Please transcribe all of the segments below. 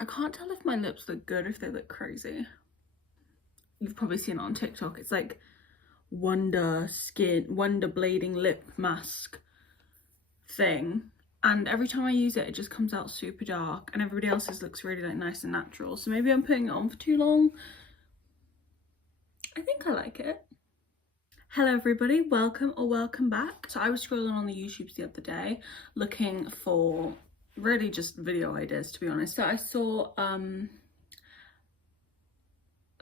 I can't tell if my lips look good or if they look crazy. You've probably seen it on TikTok. It's like Wonder blading lip mask thing. And every time I use it, it just comes out super dark, and everybody else's looks really like nice and natural. So maybe I'm putting it on for too long. I think I like it. Hello everybody, welcome back. So I was scrolling on the YouTubes the other day looking for really just video ideas, to be honest. So I saw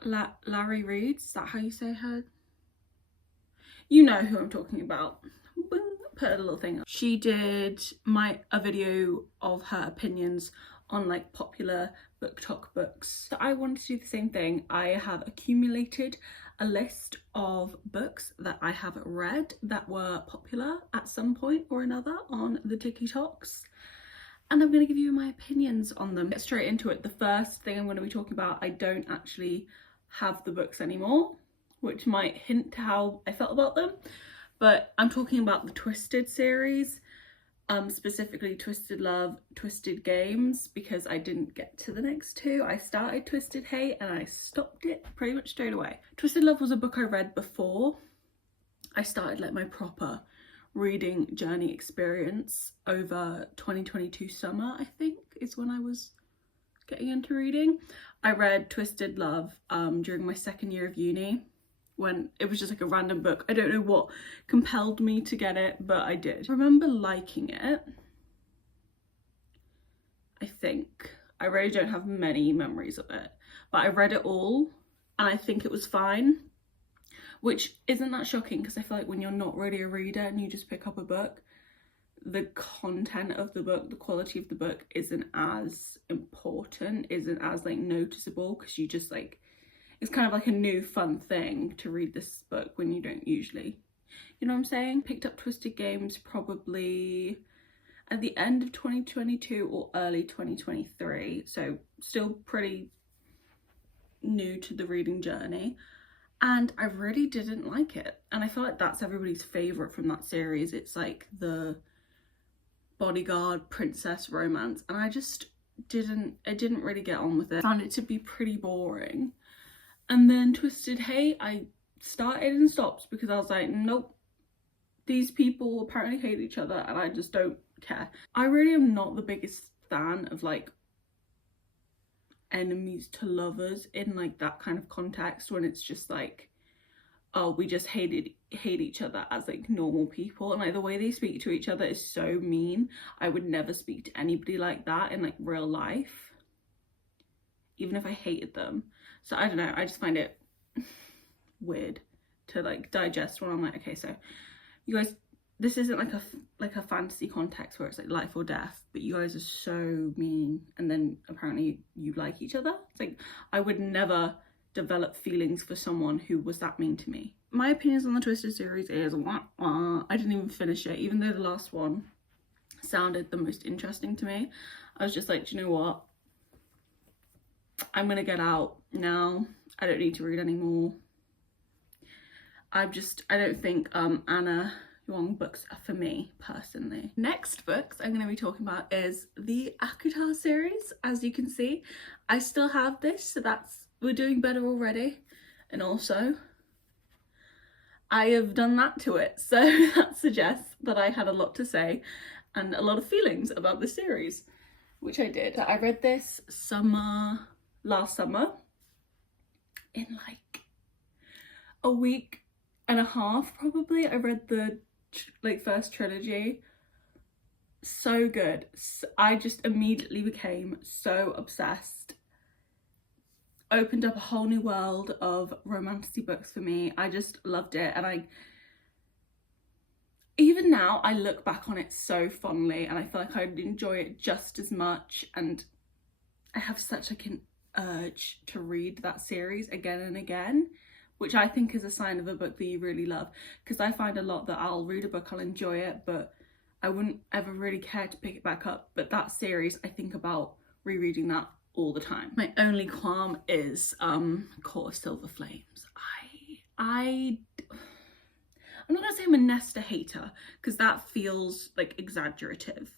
Larry Reid, is that how you say her? You know who I'm talking about. Put a little thing up. She did a video of her opinions on like popular BOOKTok books. So I wanted to do the same thing. I have accumulated a list of books that I have read that were popular at some point or another on the TikToks, and I'm going to give you my opinions on them. Get straight into it. The first thing I'm going to be talking about, I don't actually have the books anymore, which might hint to how I felt about them, but I'm talking about the Twisted series, specifically Twisted Love, Twisted Games, because I didn't get to the next two. I started Twisted Hate and I stopped it pretty much straight away. Twisted Love was a book I read before I started like my proper reading journey experience over 2022 summer, I think is when I was getting into reading. I read Twisted Love during my second year of uni, when it was just like a random book. I don't know what compelled me to get it, but I did. I remember liking it, I think. I really don't have many memories of it, but I read it all and I think it was fine, which isn't that shocking because I feel like when you're not really a reader and you just pick up a book, the content of the book, the quality of the book isn't as important, isn't as like noticeable, because you just like, it's kind of like a new fun thing to read this book when you don't usually, you know what I'm saying? Picked up Twisted Games probably at the end of 2022 or early 2023, so still pretty new to the reading journey, and I really didn't like it. And I feel like that's everybody's favourite from that series. It's like the bodyguard princess romance, and I didn't really get on with it. I found it to be pretty boring. And then Twisted Hate, I started and stopped because I was like, nope, these people apparently hate each other and I just don't care. I really am not the biggest fan of like enemies to lovers in like that kind of context, when it's just like, oh, we just hate each other as like normal people, and like the way they speak to each other is so mean. I would never speak to anybody like that in like real life, even if I hated them. So I don't know, I just find it weird to like digest when I'm like, okay, so you guys, this isn't like a fantasy context where it's like life or death, but you guys are so mean, and then apparently you like each other. It's like, I would never develop feelings for someone who was that mean to me. My opinions on the Twisted series is I didn't even finish it, even though the last one sounded the most interesting to me. I was just like, do you know what, I'm gonna get out now. I don't need to read anymore. I don't think Anna Huang books are for me personally. Next books I'm going to be talking about is the Akutar series. As you can see, I still have this, so we're doing better already. And also, I have done that to it, so that suggests that I had a lot to say and a lot of feelings about the series, which I did. So I read this last summer in like a week and a half probably. I read the like first trilogy. So good. I just immediately became so obsessed. Opened up a whole new world of romantic books for me. I just loved it, and even now I look back on it so fondly, and I feel like I'd enjoy it just as much, and I have such like an urge to read that series again and again, which I think is a sign of a book that you really love, because I find a lot that I'll read a book, I'll enjoy it, but I wouldn't ever really care to pick it back up. But that series, I think about rereading that all the time. My only qualm is Court of Silver Flames. I'm not gonna say I'm a Nesta hater, because that feels like exaggerative.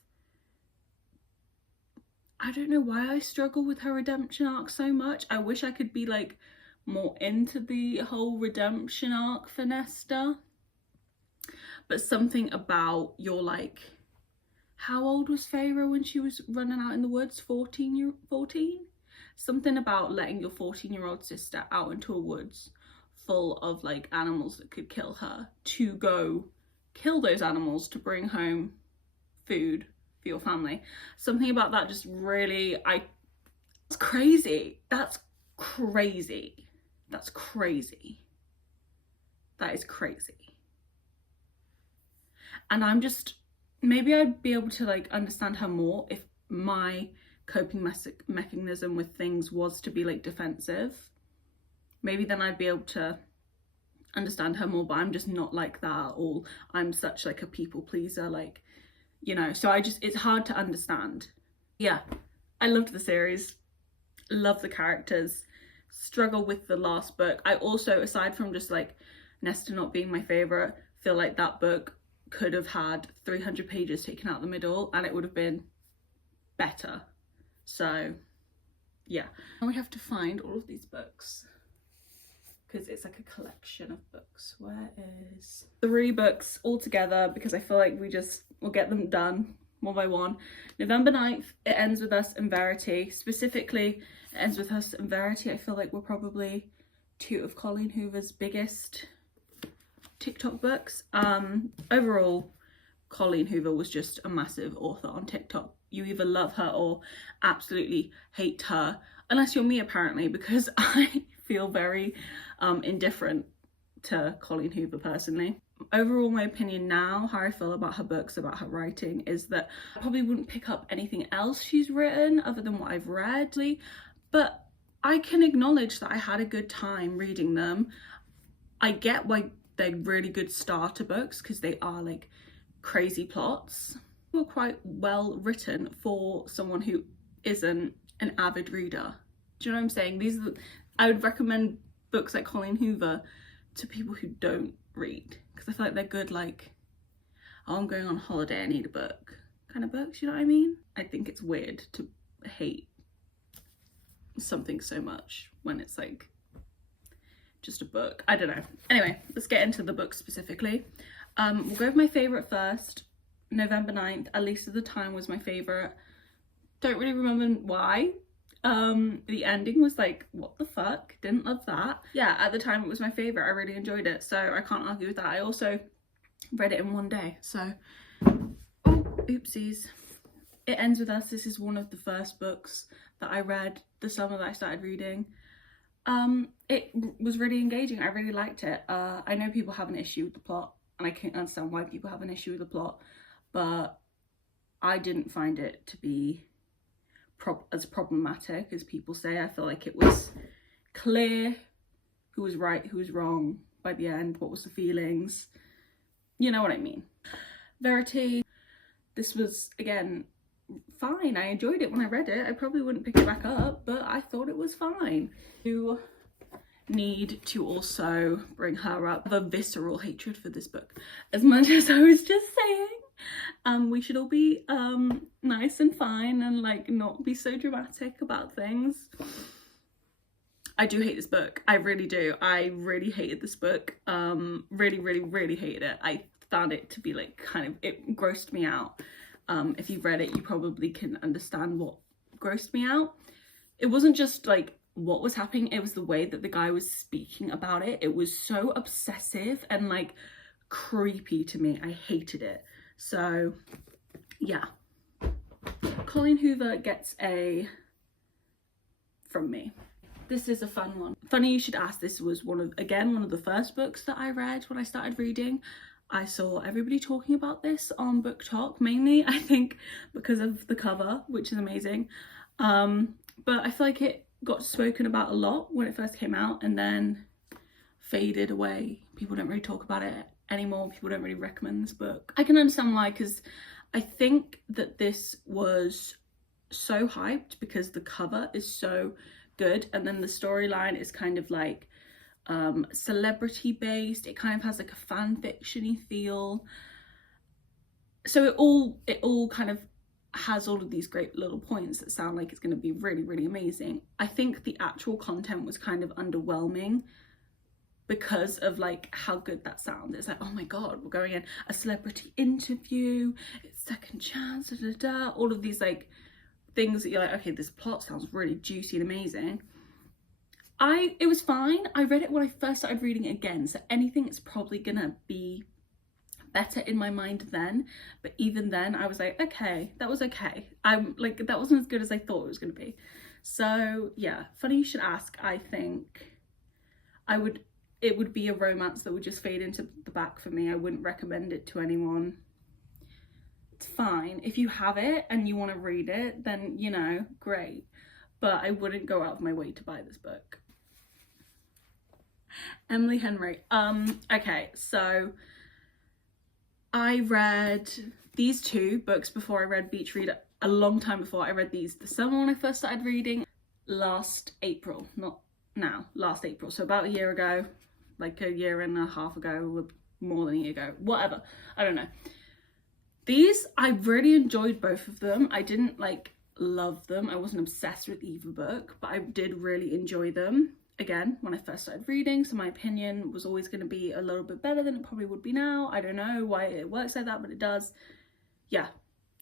I don't know why I struggle with her redemption arc so much. I wish I could be like more into the whole redemption arc for Nesta. But something about your like, how old was Feyre when she was running out in the woods? 14? Something about letting your 14-year-old sister out into a woods full of like animals that could kill her, to go kill those animals to bring home food for your family. Something about that just really, it's crazy. That's crazy. That's crazy. That is crazy. And I'm just, maybe I'd be able to like understand her more if my coping mechanism with things was to be like defensive. Maybe then I'd be able to understand her more, but I'm just not like that, or I'm such like a people pleaser, like, you know, so it's hard to understand. Yeah, I loved the series, love the characters, struggle with the last book. I also, aside from just like Nesta not being my favourite, feel like that book could have had 300 pages taken out the middle and it would have been better. So yeah, and we have to find all of these books because it's like a collection of books. Where is 3 books all together, because I feel like we'll get them done one by one. November 9th, It Ends With Us and Verity. Specifically, It Ends With Us and Verity, I feel like we're probably 2 of Colleen Hoover's biggest TikTok books. Overall, Colleen Hoover was just a massive author on TikTok. You either love her or absolutely hate her, unless you're me apparently, because I feel very indifferent to Colleen Hoover personally. Overall, my opinion now, how I feel about her books, about her writing, is that I probably wouldn't pick up anything else she's written other than what I've read, but I can acknowledge that I had a good time reading them. I get why they're really good starter books, because they are like crazy plots. They were quite well written for someone who isn't an avid reader. Do you know what I'm saying? I would recommend books like Colleen Hoover to people who don't read, because I feel like they're good, like, oh, I'm going on holiday, I need a book kind of books, you know what I mean? I think it's weird to hate something so much when it's like just a book. I don't know. Anyway, let's get into the book specifically. We'll go with my favourite first. November 9th, At Least at the Time, was my favourite. Don't really remember why. The ending was like, what the fuck? Didn't love that. Yeah, at the time it was my favourite. I really enjoyed it, so I can't argue with that. I also read it in one day, so oh, oopsies. It Ends With Us. This is one of the first books that I read the summer that I started reading. It was really engaging. I really liked it. I know people have an issue with the plot, and I can understand why people have an issue with the plot, but I didn't find it to be as problematic as people say. I feel like it was clear who was right, who was wrong by the end, what was the feelings, you know what I mean. Verity, this was again fine. I enjoyed it when I read it. I probably wouldn't pick it back up, but I thought it was fine. You need to also bring her up. The visceral hatred for this book, as much as I was just saying. We should all be nice and fine and like not be so dramatic about things. I do hate this book. I really do. I really hated this book. Really hated it. I found it to be like kind of, it grossed me out. If you've read it, you probably can understand what grossed me out. It wasn't just like what was happening, it was the way that the guy was speaking about it. It was so obsessive and like creepy to me. I hated it. So yeah, Colleen Hoover gets a from me. This is a fun one. Funny you should ask. This was one of the first books that I read when I started reading. I saw everybody talking about this on BOOKTOK, mainly I think because of the cover, which is amazing. But I feel like it got spoken about a lot when it first came out and then faded away. People don't really talk about it anymore. People don't really recommend this book. I can understand why, because I think that this was so hyped because the cover is so good, and then the storyline is kind of like celebrity based. It kind of has like a fan fiction-y feel, so it all kind of has all of these great little points that sound like it's going to be really, really amazing. I think the actual content was kind of underwhelming because of like how good that sounds. It's like, oh my god, we're going in a celebrity interview, it's second chance, da, da, da. All of these like things that you're like, okay, this plot sounds really juicy and amazing. It was fine. I read it when I first started reading it again, so anything is probably gonna be better in my mind then, but even then I was like, okay, that was okay. I'm like, that wasn't as good as I thought it was gonna be. So yeah, funny you should ask. I think it would be a romance that would just fade into the back for me. I wouldn't recommend it to anyone. It's fine if you have it and you want to read it, then you know, great, but I wouldn't go out of my way to buy this book. Emily Henry. Okay, so I read these two books before I read Beach Read, a long time before. I read these the summer when I first started reading, last April, not now, last April, so about a year ago, like a year and a half ago, more than a year ago, whatever, I don't know. These, I really enjoyed both of them. I didn't like love them, I wasn't obsessed with either book, but I did really enjoy them. Again, when I first started reading, so my opinion was always going to be a little bit better than it probably would be now. I don't know why it works like that, but it does. Yeah,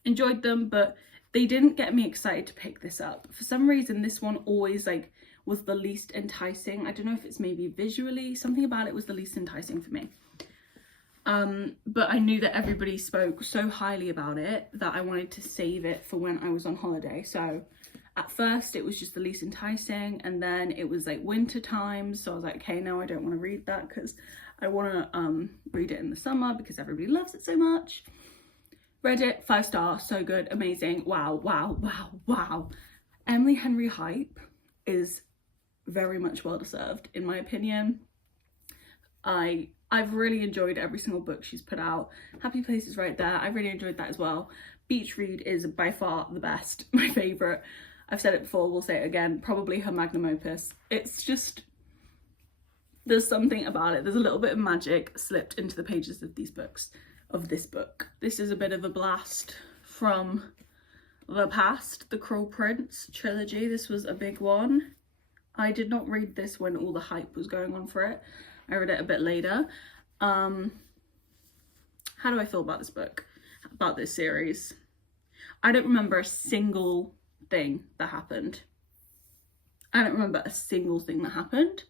enjoyed them, but they didn't get me excited to pick this up. For some reason, this one always like was the least enticing. I don't know if it's maybe visually, something about it was the least enticing for me. But I knew that everybody spoke so highly about it that I wanted to save it for when I was on holiday. So at first it was just the least enticing, and then it was like winter time, so I was like, okay, no, I don't want to read that because I want to read it in the summer because everybody loves it so much. Read it, 5 stars, so good, amazing, wow, wow, wow, wow. Emily Henry hype is very much well deserved in my opinion. I've really enjoyed every single book she's put out. Happy Place is right there, I really enjoyed that as well. Beach Read is by far the best, my favourite. I've said it before, we'll say it again, probably her magnum opus. It's just, there's something about it. There's a little bit of magic slipped into the pages of these books, of this book. This is a bit of a blast from the past, the Cruel Prince trilogy. This was a big one. I did not read this when all the hype was going on for it. I read it a bit later. How do I feel about this book, about this series? I don't remember a single thing that happened. I don't remember a single thing that happened,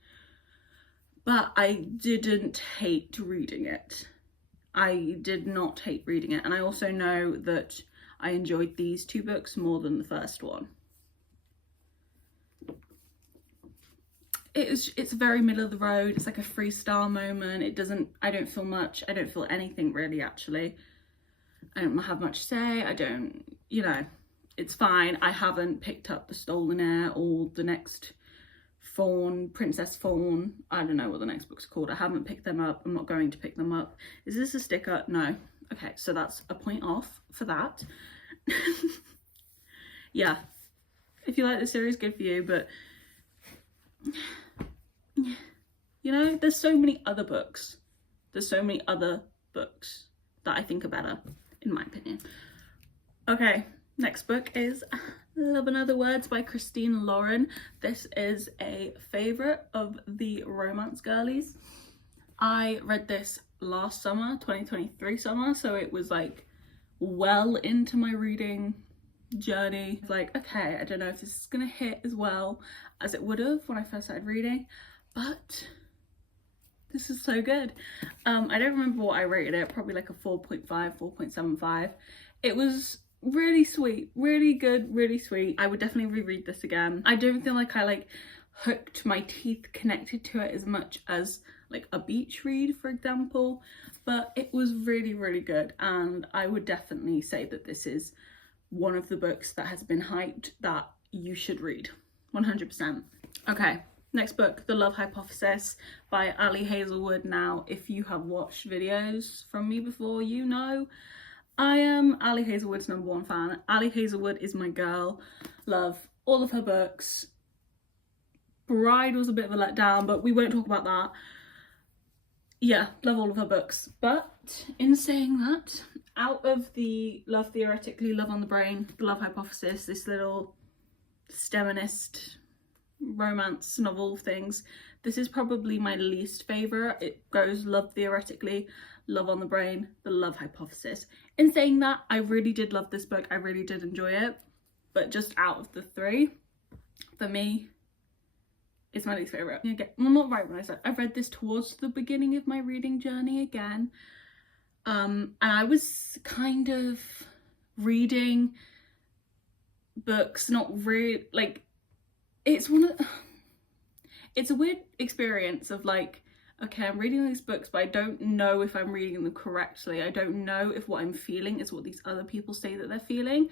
but I didn't hate reading it. I did not hate reading it, and I also know that I enjoyed these two books more than the first one. It's very middle of the road. It's like a 3-star moment. I don't feel much. I don't feel anything really, actually. I don't have much to say. I don't, you know, it's fine. I haven't picked up The Stolen Heir or the next Fawn, Princess Fawn. I don't know what the next book's called. I haven't picked them up. I'm not going to pick them up. Is this a sticker? No. Okay, so that's a point off for that. Yeah. If you like the series, good for you, but you know, there's so many other books. There's so many other books that I think are better, in my opinion. Okay, next book is Love and Other Words by Christine Lauren. This is a favourite of the romance girlies. I read this last summer, 2023 summer, so it was like well into my reading journey. Like, okay, I don't know if this is gonna hit as well as it would have when I first started reading, but this is so good. I don't remember what I rated it, probably like a 4.5, 4.75. It was really sweet, really good, really sweet. I would definitely reread this again. I don't feel like I like hooked my teeth connected to it as much as like a beach read, for example, but it was really, really good, and I would definitely say that this is one of the books that has been hyped that you should read, 100%. Okay, next book, The Love Hypothesis by Ali Hazelwood. Now, if you have watched videos from me before, you know I am Ali Hazelwood's #1 fan. Ali Hazelwood is my girl. Love all of her books. Bride was a bit of a letdown, but we won't talk about that. Yeah, love all of her books. But in saying that, out of the Love Theoretically, Love on the Brain, The Love Hypothesis, this little STEMinist romance novel things, this is probably my least favourite. It goes Love Theoretically, Love on the Brain, The Love Hypothesis. In saying that, I really did love this book. I really did enjoy it. But just out of the three, for me, it's my least favourite. Well, not right when I said I read this towards the beginning of my reading journey again. And I was kind of reading books, not really, like, it's a weird experience of like, okay, I'm reading these books, but I don't know if I'm reading them correctly. I don't know if what I'm feeling is what these other people say that they're feeling.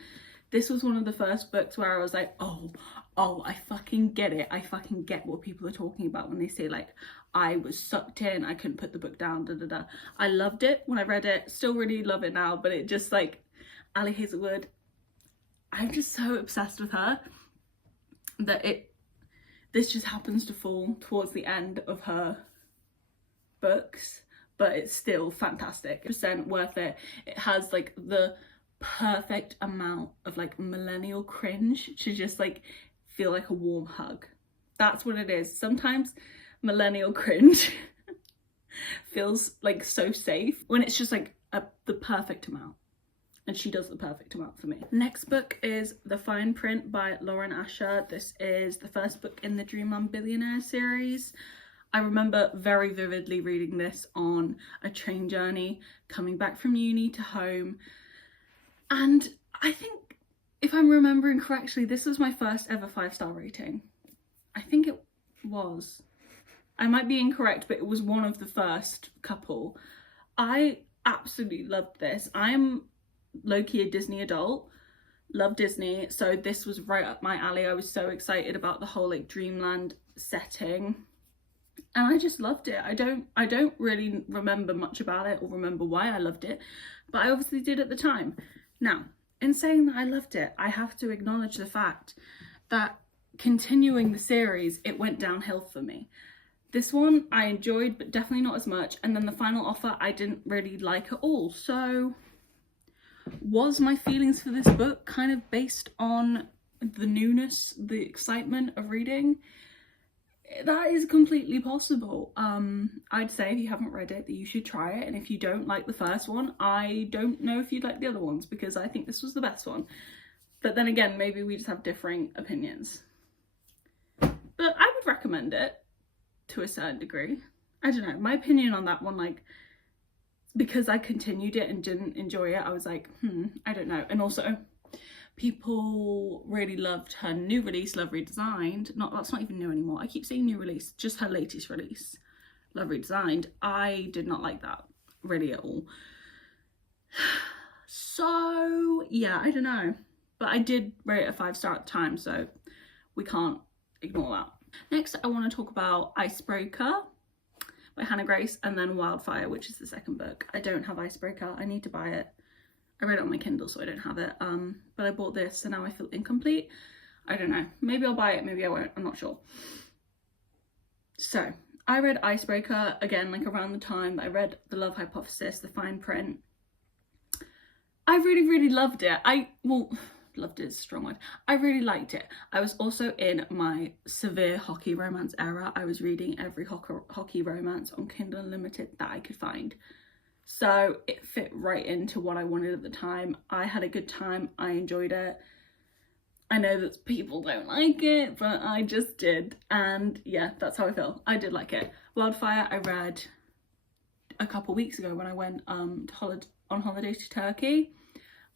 This was one of the first books where I was like, oh, I fucking get it. I fucking get what people are talking about when they say like, I was sucked in, I couldn't put the book down, da da da. I loved it when I read it, still really love it now, but it just like, Ali Hazelwood, I'm just so obsessed with her that this just happens to fall towards the end of her books, but it's still fantastic. % worth it. It has like the perfect amount of like millennial cringe to just like feel like a warm hug. That's what it is. Sometimes millennial cringe feels like so safe when it's just like the perfect amount, and she does the perfect amount for me. Next book is The Fine Print by Lauren Asher. This is the first book in the Dreamland Billionaire series. I remember very vividly reading this on a train journey coming back from uni to home, and I think, if I'm remembering correctly, this was my first ever 5-star rating. I think it was. I might be incorrect, but it was one of the first couple. I absolutely loved this. I'm low-key a Disney adult, love Disney, so this was right up my alley. I was so excited about the whole like dreamland setting, and I just loved it. I don't really remember much about it or remember why I loved it, but I obviously did at the time. Now, in saying that I loved it, I have to acknowledge the fact that continuing the series, it went downhill for me. This one I enjoyed, but definitely not as much, and then The Final Offer I didn't really like at all. So was my feelings for this book kind of based on the newness, the excitement of reading? That is completely possible. I'd say if you haven't read it that you should try it, and if you don't like the first one, I don't know if you'd like the other ones, because I think this was the best one. But then again, maybe we just have differing opinions. But I would recommend it to a certain degree. I don't know, my opinion on that one, like, because I continued it and didn't enjoy it, I was like, I don't know. And also, people really loved her new release, Love Redesigned. That's not even new anymore. I keep saying new release, just her latest release, Love Redesigned. I did not like that really at all. So yeah, I don't know. But I did rate it a 5-star at the time, so we can't ignore that. Next, I want to talk about Icebreaker by Hannah Grace, and then Wildfire, which is the second book. I don't have Icebreaker. I need to buy it. I read it on my Kindle, so I don't have it. But I bought this, so now I feel incomplete. I don't know. Maybe I'll buy it, maybe I won't. I'm not sure. So, I read Icebreaker, again, like around the time that I read The Love Hypothesis, The Fine Print. I really, really loved it. Loved is a strong word. I really liked it. I was also in my severe hockey romance era. I was reading every hockey romance on Kindle Unlimited that I could find. So it fit right into what I wanted at the time. I had a good time. I enjoyed it. I know that people don't like it, but I just did. And yeah, that's how I feel. I did like it. Wildfire I read a couple weeks ago when I went on holiday to Turkey.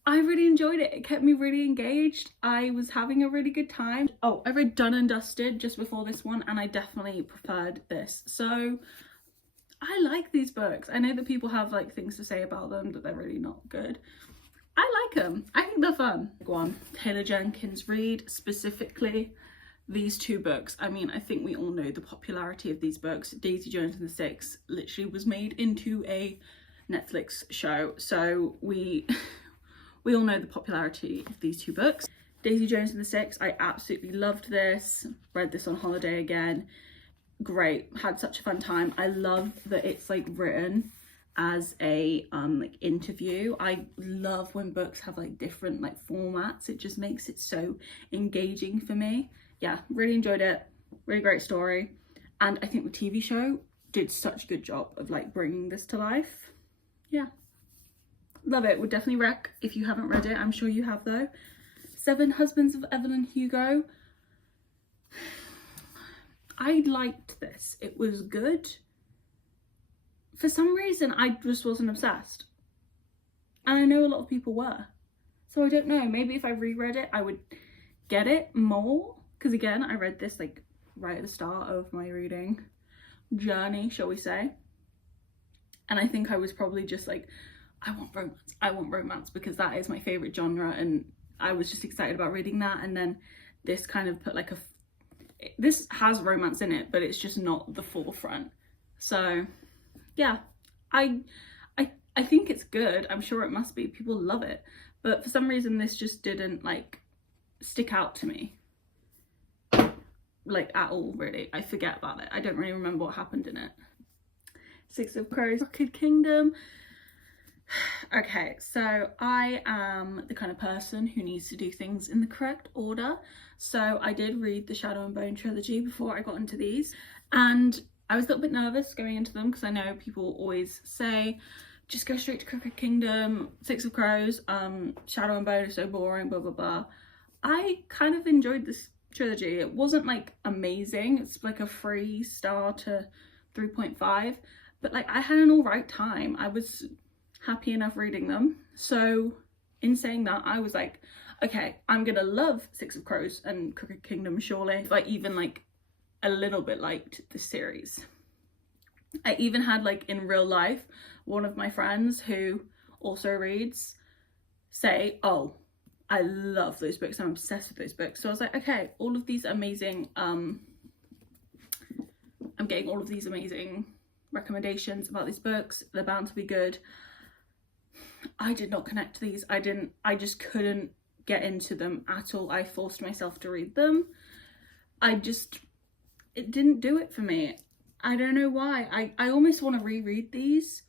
I really enjoyed it. It kept me really engaged. I was having a really good time. Oh, I read Done and Dusted just before this one, and I definitely preferred this. So I like these books. I know that people have like things to say about them, that they're really not good. I like them. I think they're fun. Go on. Taylor Jenkins Reid, specifically these two books. I mean, I think we all know the popularity of these books. Daisy Jones and the Six literally was made into a Netflix show. So we all know the popularity of these two books. Daisy Jones and the Six, I absolutely loved this. Read this on holiday again. Great. Had such a fun time. I love that it's like written as a like interview. I love when books have like different like formats. It just makes it so engaging for me. Yeah, really enjoyed it. Really great story. And I think the TV show did such a good job of like bringing this to life. Yeah, love it. Would definitely rec if you haven't read it. I'm sure you have though. 7 Husbands of Evelyn Hugo. I liked this. It was good. For some reason, I just wasn't obsessed. And I know a lot of people were. So I don't know, maybe if I reread it, I would get it more. Because again, I read this like right at the start of my reading journey, shall we say. And I think I was probably just like, I want romance because that is my favourite genre, and I was just excited about reading that. And then this kind of put like this has romance in it, but it's just not the forefront. So yeah, I think it's good. I'm sure it must be. People love it. But for some reason, this just didn't like stick out to me. Like at all, really. I forget about it. I don't really remember what happened in it. 6 of Crows, Crooked Kingdom. Okay, so I am the kind of person who needs to do things in the correct order. So I did read the Shadow and Bone trilogy before I got into these. And I was a little bit nervous going into them because I know people always say, just go straight to Crooked Kingdom, 6 of Crows, Shadow and Bone is so boring, blah, blah, blah. I kind of enjoyed this trilogy. It wasn't like amazing. It's like a 3-star to 3.5, but like I had an all right time. I was happy enough reading them. So in saying that, I was like, okay, I'm gonna love 6 of Crows and Crooked Kingdom surely, if I even like a little bit liked the series. I even had like in real life one of my friends who also reads say, oh, I love those books, I'm obsessed with those books. So I was like, okay, all of these amazing I'm getting all of these amazing recommendations about these books, they're bound to be good. I did not connect to these. I just couldn't get into them at all. I forced myself to read them. It didn't do it for me. I don't know why. I almost want to reread these.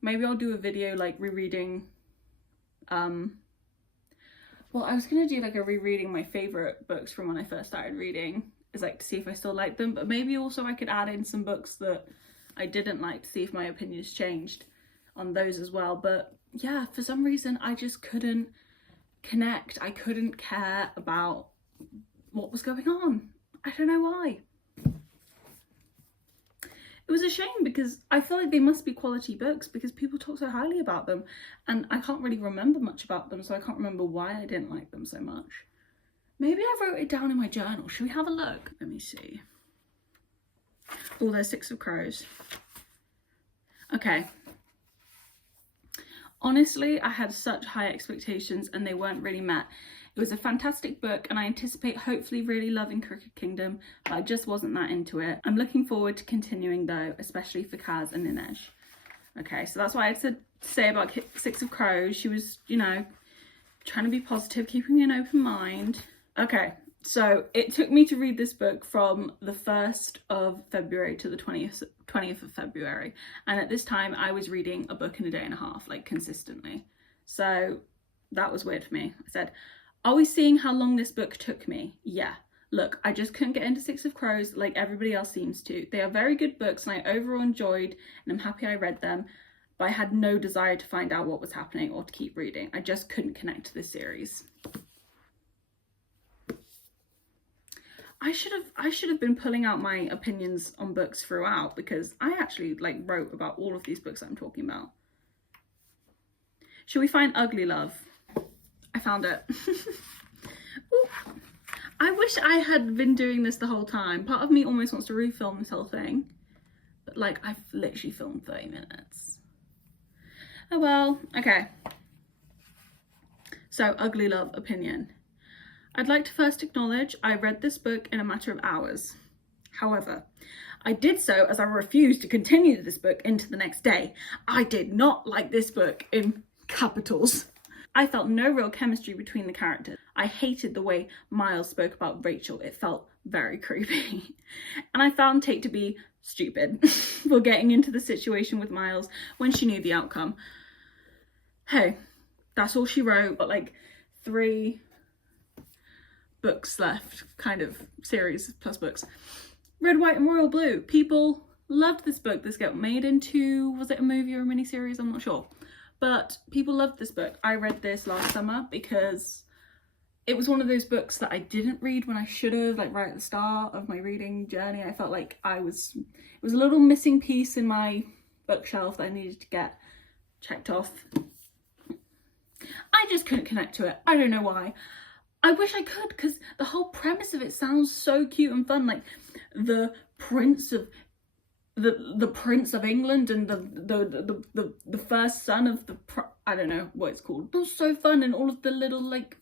Maybe I'll do a video like rereading, well, I was gonna do like a rereading my favorite books from when I first started reading, is like to see if I still like them, but maybe also I could add in some books that I didn't like to see if my opinions changed on those as well. But yeah, for some reason I just couldn't connect. I couldn't care about what was going on. I don't know why. It was a shame because I feel like they must be quality books because people talk so highly about them, and I can't really remember much about them, so I can't remember why I didn't like them so much. Maybe I wrote it down in my journal. Should we have a look? Let me see. Oh, there's 6 of Crows. Okay. Honestly, I had such high expectations and they weren't really met. It was a fantastic book and I anticipate hopefully really loving Crooked Kingdom, but I just wasn't that into it. I'm looking forward to continuing though, especially for Kaz and Ninej. Okay, so that's what I had to say about 6 of Crows. She was, you know, trying to be positive, keeping an open mind. Okay, so it took me to read this book from the 1st of February to the 20th of February. And at this time I was reading a book in a day and a half, like consistently. So that was weird for me. I said, are we seeing how long this book took me? Yeah. Look, I just couldn't get into 6 of Crows like everybody else seems to. They are very good books and I overall enjoyed and I'm happy I read them, but I had no desire to find out what was happening or to keep reading. I just couldn't connect to this series. I should have been pulling out my opinions on books throughout because I actually like wrote about all of these books I'm talking about. Should we find Ugly Love? I found it. I wish I had been doing this the whole time. Part of me almost wants to refilm this whole thing, but like I've literally filmed 30 minutes. Oh well, okay. So Ugly Love opinion. I'd like to first acknowledge I read this book in a matter of hours. However, I did so as I refused to continue this book into the next day. I did not like this book, in capitals. I felt no real chemistry between the characters. I hated the way Miles spoke about Rachel. It felt very creepy. And I found Tate to be stupid for getting into the situation with Miles when she knew the outcome. Hey, that's all she wrote, but like 3 books left, kind of series plus books. Red, White and Royal Blue. People loved this book. This got made into, was it a movie or a miniseries? I'm not sure. But people loved this book. I read this last summer because it was one of those books that I didn't read when I should have, like right at the start of my reading journey. I felt like it was a little missing piece in my bookshelf that I needed to get checked off. I just couldn't connect to it. I don't know why. I wish I could, because the whole premise of it sounds so cute and fun. Like the prince of England and the first son of I don't know what it's called. It was so fun, and all of the little like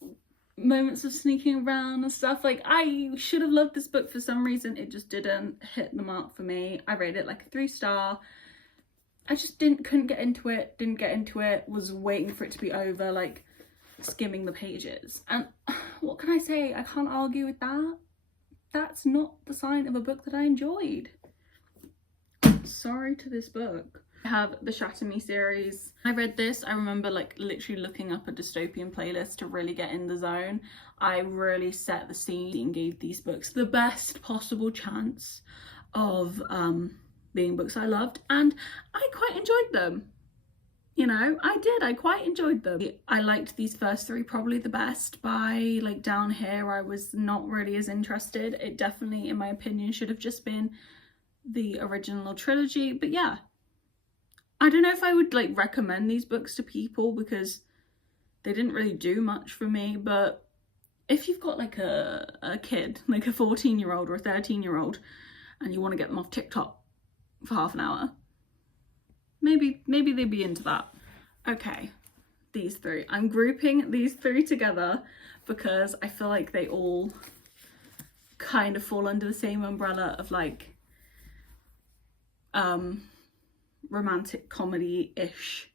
moments of sneaking around and stuff. Like I should have loved this book. For some reason it just didn't hit the mark for me. I rated it like a 3-star. I just couldn't get into it, was waiting for it to be over, like skimming the pages. And what can I say? I can't argue with that. That's not the sign of a book that I enjoyed. Sorry to this book. I have the Shatter Me series. I read this. I remember like literally looking up a dystopian playlist to really get in the zone. I really set the scene and gave these books the best possible chance of being books I loved, and I quite enjoyed them. You know, I quite enjoyed them. I liked these first 3 probably the best. By like down here I was not really as interested. It definitely, in my opinion, should have just been the original trilogy. But yeah, I don't know if I would like recommend these books to people because they didn't really do much for me. But if you've got like a kid, like a 14-year-old or a 13-year-old, and you want to get them off TikTok for half an hour, maybe they'd be into that. Okay, these 3. I'm grouping these 3 together because I feel like they all kind of fall under the same umbrella of like romantic comedy-ish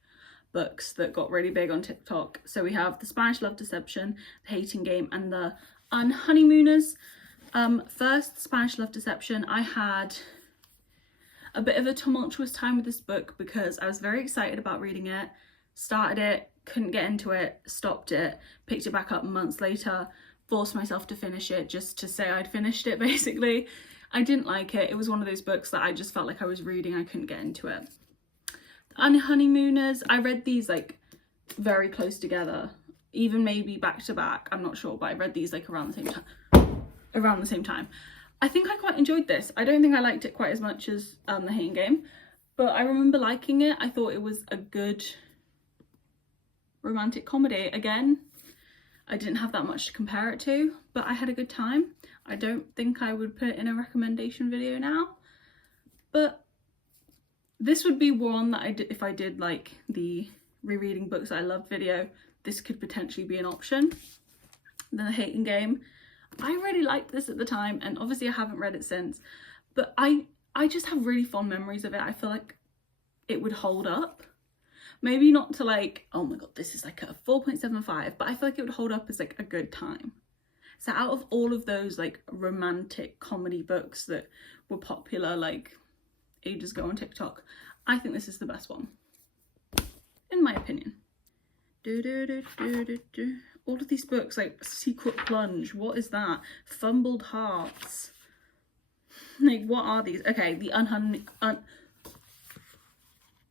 books that got really big on TikTok. So we have The Spanish Love Deception, The Hating Game and The Unhoneymooners. First, Spanish Love Deception. I had a bit of a tumultuous time with this book because I was very excited about reading it, started it, couldn't get into it, stopped it, picked it back up months later, forced myself to finish it just to say I'd finished it basically. I didn't like it. It was one of those books that I just felt like I was reading, I couldn't get into it. The Unhoneymooners, I read these like very close together, even maybe back to back, I'm not sure, but I read these like around the same time. I think I quite enjoyed this. I don't think I liked it quite as much as The Hating Game, but I remember liking it. I thought it was a good romantic comedy. Again, I didn't have that much to compare it to, but I had a good time. I don't think I would put it in a recommendation video now, but this would be one that if I did like the rereading books I loved video, this could potentially be an option. Then The Hating Game. I really liked this at the time, and obviously I haven't read it since, but I just have really fond memories of it. I feel like it would hold up. Maybe not to like, oh my god, this is like a 4.75, but I feel like it would hold up as like a good time. So out of all of those like romantic comedy books that were popular like ages ago on TikTok, I think this is the best one, in my opinion. All of these books, like Secret Plunge, what is that? Fumbled Hearts. Like, what are these? Okay, The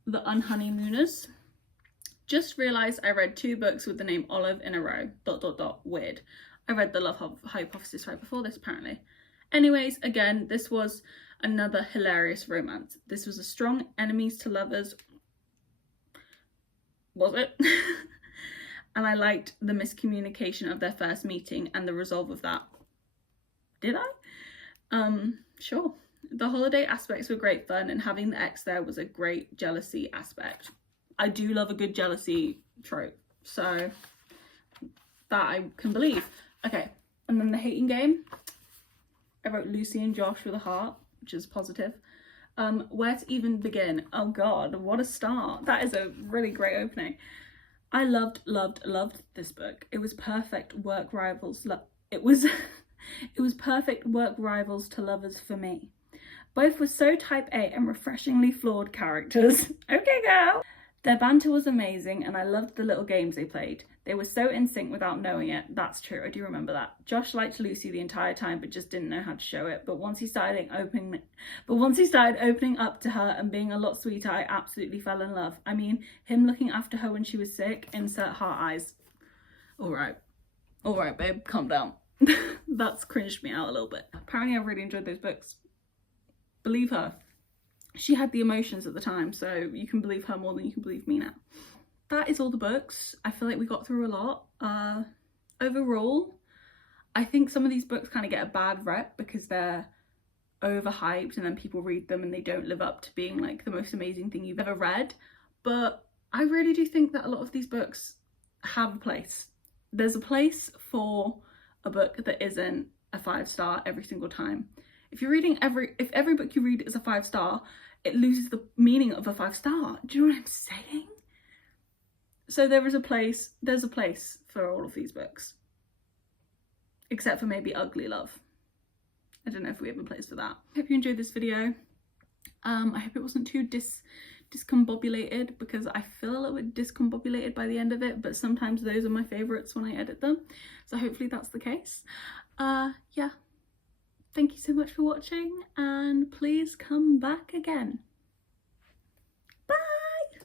Unhoneymooners. Just realised I read 2 books with the name Olive in a row. ... Weird. I read The Love Hypothesis right before this, apparently. Anyways, again, this was another hilarious romance. This was a strong enemies to lovers. Was it? And I liked the miscommunication of their first meeting and the resolve of that. Did I? Sure. The holiday aspects were great fun, and having the ex there was a great jealousy aspect. I do love a good jealousy trope, so that I can believe. Okay, and then The Hating Game. I wrote Lucy and Josh with a heart, which is positive. Where to even begin? Oh god, what a start. That is a really great opening. I loved this book. It was perfect work rivals. It was perfect work rivals to lovers for me. Both were so type A and refreshingly flawed characters. Okay, girl. Their banter was amazing and I loved the little games they played. They were so in sync without knowing it. That's true, I do remember that. Josh liked Lucy the entire time but just didn't know how to show it. But once he started opening up to her and being a lot sweeter, I absolutely fell in love. I mean, him looking after her when she was sick, insert heart eyes. Alright, babe, calm down. That's cringed me out a little bit. Apparently I really enjoyed those books. Believe her. She had the emotions at the time, so you can believe her more than you can believe me now. That is all the books. I feel like we got through a lot. Overall, I think some of these books kind of get a bad rep because they're overhyped and then people read them and they don't live up to being like the most amazing thing you've ever read. But I really do think that a lot of these books have a place. There's a place for a book that isn't a 5-star every single time. If every book you read is a 5-star, it loses the meaning of a 5-star. Do you know what I'm saying? So there's a place for all of these books. Except for maybe Ugly Love. I don't know if we have a place for that. I hope you enjoyed this video. I hope it wasn't too discombobulated because I feel a little bit discombobulated by the end of it, but sometimes those are my favourites when I edit them. So hopefully that's the case. Yeah. Thank you so much for watching and please come back again.